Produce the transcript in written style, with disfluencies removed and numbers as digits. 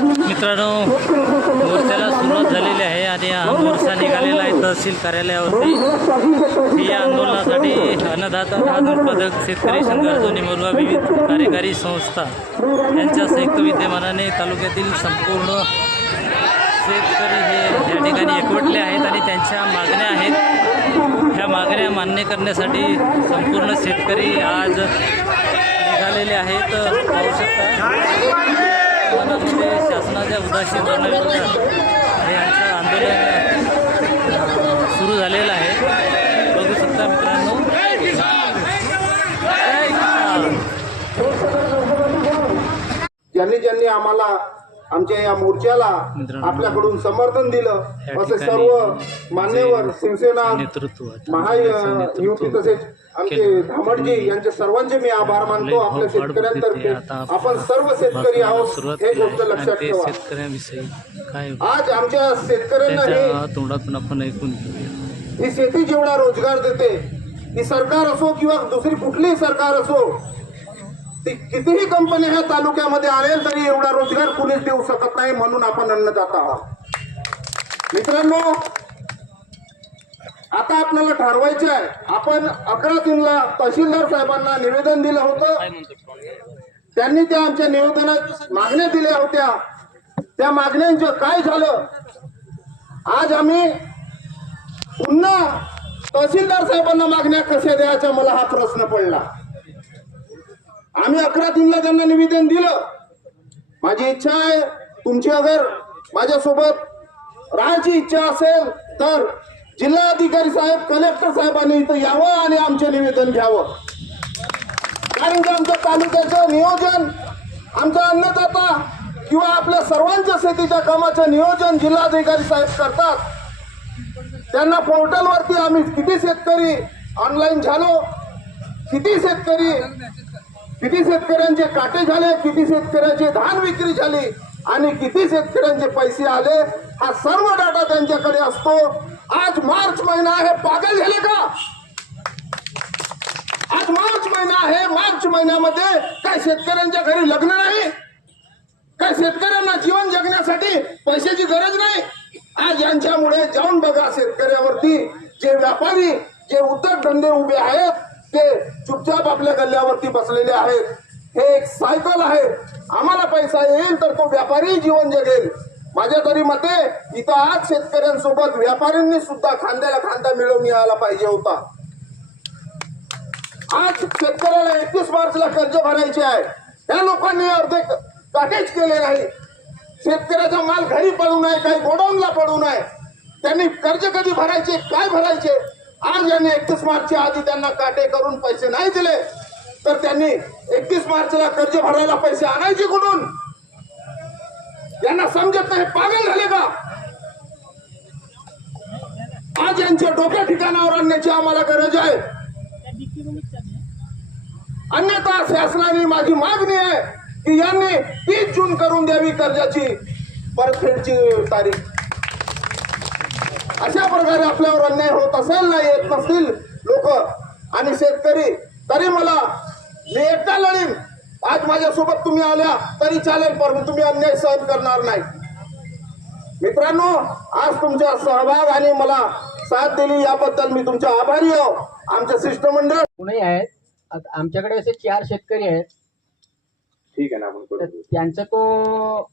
मित्रांनो, मोर्चाला सुरुवात झालेली आहे आणि हा मोर्चा निघालेला आहे तहसील कार्यालयावरती। या आंदोलनासाठी अन्नदाता धान उत्पादक शेतकरी संघर्ष निमोर्वा विविध कार्यकारी संस्था यांच्या संयुक्त विद्यमानाने तालुक्यातील संपूर्ण शेतकरी हे या ठिकाणी एकवटले आहेत आणि त्यांच्या मागण्या आहेत। ह्या मागण्या मान्य करण्यासाठी संपूर्ण शेतकरी आज निघालेले आहेत। पाहू शकता शासनाच्या उदासीनपणाविरुद्ध हे यांचं आंदोलन सुरू झालेलं आहे। बघू शकता मित्रांनो, ज्यांनी आम्हाला आमच्या या मोर्चाला आपल्याकडून समर्थन दिलं असे सर्व मान्यवर शिवसेना महायुती तसेच आमचे धामडजी यांचे सर्वांचे मी आभार मानतो। आपल्या शेतकऱ्यांतर्फे आपण सर्व शेतकरी आहोत हे गोष्ट लक्षात ठेवा। आज आमच्या शेतकऱ्यांना तोंडातून आपण ऐकून घेऊया। ही शेती जेवढा रोजगार देते, ही सरकार असो किंवा दुसरी कुठलीही सरकार असो, कितीही कंपन्या ह्या तालुक्यामध्ये आलेल तरी एवढा रोजगार कुणीच देऊ शकत नाही, म्हणून आपण अन्नदाता आहोत। मित्रांनो, आता आपल्याला ठरवायचं आहे। आपण 11/3 तहसीलदार साहेबांना निवेदन दिलं होतं। त्यांनी त्या आमच्या निवेदनात मागण्या दिल्या होत्या। त्या मागण्यांचं काय झालं? आज आम्ही पुन्हा तहसीलदार साहेबांना मागण्या कशा द्यायच्या, मला हा प्रश्न पडला। आम्ही 11/3 त्यांना निवेदन दिलं। माझी इच्छा आहे, तुमची अगर माझ्यासोबत राहायची इच्छा असेल तर जिल्हाधिकारी साहेब, कलेक्टर साहेबांनी इथं यावं आणि आमचे निवेदन घ्यावं। कारण की आमच्या तालुक्याचं नियोजन, आमचा अन्नदाता किंवा आपल्या सर्वांच्या शेतीच्या कामाचं नियोजन जिल्हाधिकारी साहेब करतात। त्यांना पोर्टलवरती आम्ही किती शेतकरी ऑनलाईन झालो, किती शेतकऱ्यांचे काटे झाले, किती शेतकऱ्यांची धान विक्री झाली आणि किती शेतकऱ्यांचे पैसे आले, हा सर्व डाटा त्यांच्याकडे असतो। आज मार्च महिना आहे, पागल झाले का? आज मार्च महिना आहे, मार्च महिन्यामध्ये काय शेतकऱ्यांच्या घरी लग्न नाही? काय शेतकऱ्यांना जीवन जगण्यासाठी पैशाची गरज नाही? आज यांच्यामुळे जाऊन बघा शेतकऱ्यावरती जे व्यापारी, जे उद्योगधंदे उभे आहेत ते चुपचाप आपल्या गल्ल्यावरती बसलेले आहेत। हे एक सायकल आहे, आम्हाला पैसा येईल तर तो व्यापारी जीवन जगेल। माझ्या तरी मते इथं आज शेतकऱ्यांसोबत व्यापाऱ्यांनी सुद्धा खांद्याला खांदा मिळवून यायला पाहिजे होता। आज शेतकऱ्याला 31 मार्चला कर्ज भरायचे आहे, त्या लोकांनी अर्धे काटेच केले नाही। शेतकऱ्याचा माल घरी पडू नये, काही गोडाऊनला पडू नये। त्यांनी कर्ज कधी भरायचे, काय भरायचे? आज यांनी 31 मार्चच्या आधी त्यांना काटे करून पैसे नाही दिले तर त्यांनी 31 मार्चला कर्ज भरायला पैसे आणायचे कुठून? यांना समजत नाही, पागल झाले का? आज यांच्या डोक्या ठिकाणावर आणण्याची आम्हाला गरज आहे, अन्यथा शासनाने माझी मागणी आहे की यांनी 30 जून करून द्यावी कर्जाची परतफेडची तारीख। अशा प्रकारे आपल्यावर अन्याय होत असेल ना, येत नसतील लोक आणि शेतकरी तरी मला मी एकटा लढीन। आज माझ्यासोबत तुम्ही आल्या तरी चालेल, पण तुम्ही अन्याय सहन करणार नाही। मित्रांनो, आज तुमचा सहभाग आणि मला साथ दिली याबद्दल मी तुमचा आभारी आहे। आमचे शिष्टमंडळ पुणे आहेत, आमच्याकडे असे 4 शेतकरी आहेत। ठीक आहे ना, आपण त्यांचा तो